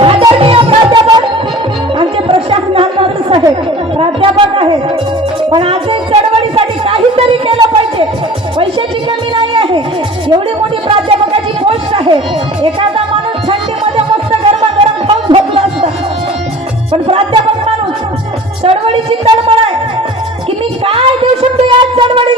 आदरणीय प्राध्यापक आमचे प्रशासनात साहेब प्राध्यापक आहेत. पण आजही चळवळीसाठी काहीतरी केलं पाहिजे. पैशाची कमी नाही आहे. एवढी मोठी प्राध्यापकाची पोस्ट आहे. एखादा माणूस थंडीमध्ये मस्त गरमा गरम खाऊन झोपला असता. पण प्राध्यापक माणूस चळवळीची तळमळ आहे. की मी काय देऊ शकतो या चळवळी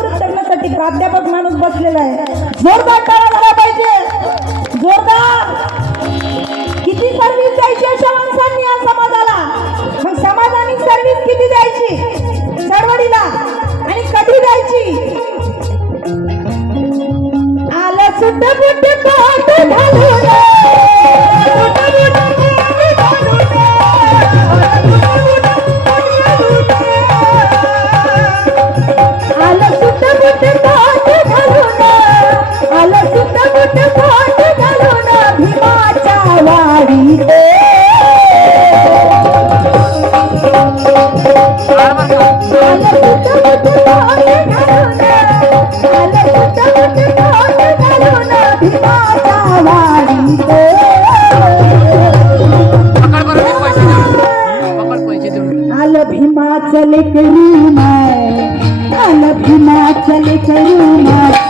जागृत करण्यासाठी प्राध्यापक माणूस बसलेला आहे. जोरदार टाळा झाला पाहिजे. जोरदार. किती सर्व्हिस द्यायची अशा माणसांनी या समाजाला? मग समाजाने सर्व्हिस किती द्यायची? चळवळीला. आणि कधी द्यायची? आलं सुद्धा बुद्ध कोट आलं करू माय आलं भीमाचल करू माय.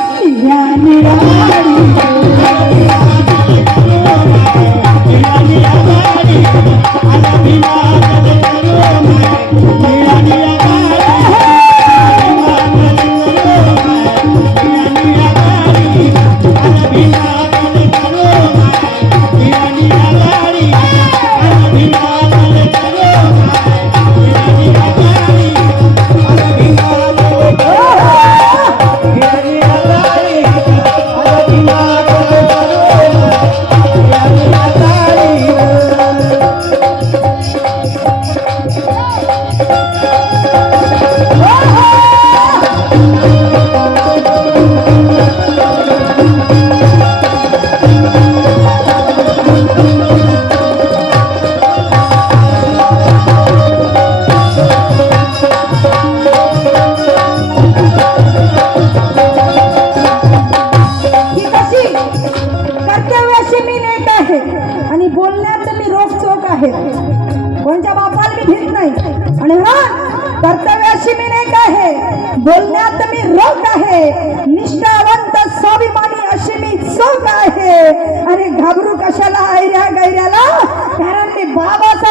कर्तव्याशी मी नेत आहे. आणि बोलण्याचं मी रोख चोख आहे. कोणत्या बापाला मी घेत नाही. आणि हा कर्तव्याशी मी नेत आहे. बोलण्यात मी रोख आहे. निष्ठावंत स्वाभिमानी अशी मी चोख आहे. आणि घाबरू कशाला आयऱ्या गैऱ्याला कारण मी बाबाचा